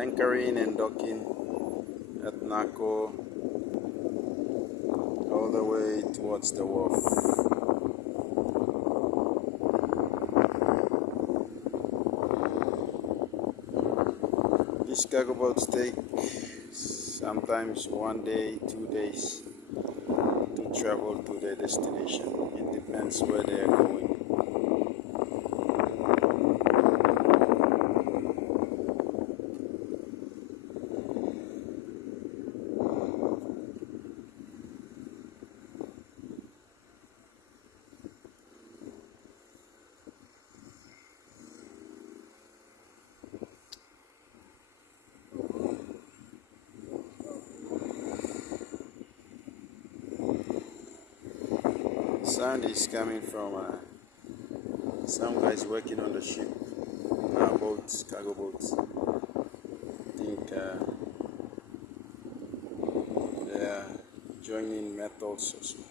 anchoring and docking at Nako all the way towards the wharf. These cargo boats take sometimes 1 day, 2 days to travel to their destination. It depends where they are going. Sound is coming from some guys working on the ship, boats, cargo boats. I think they are joining metals or so.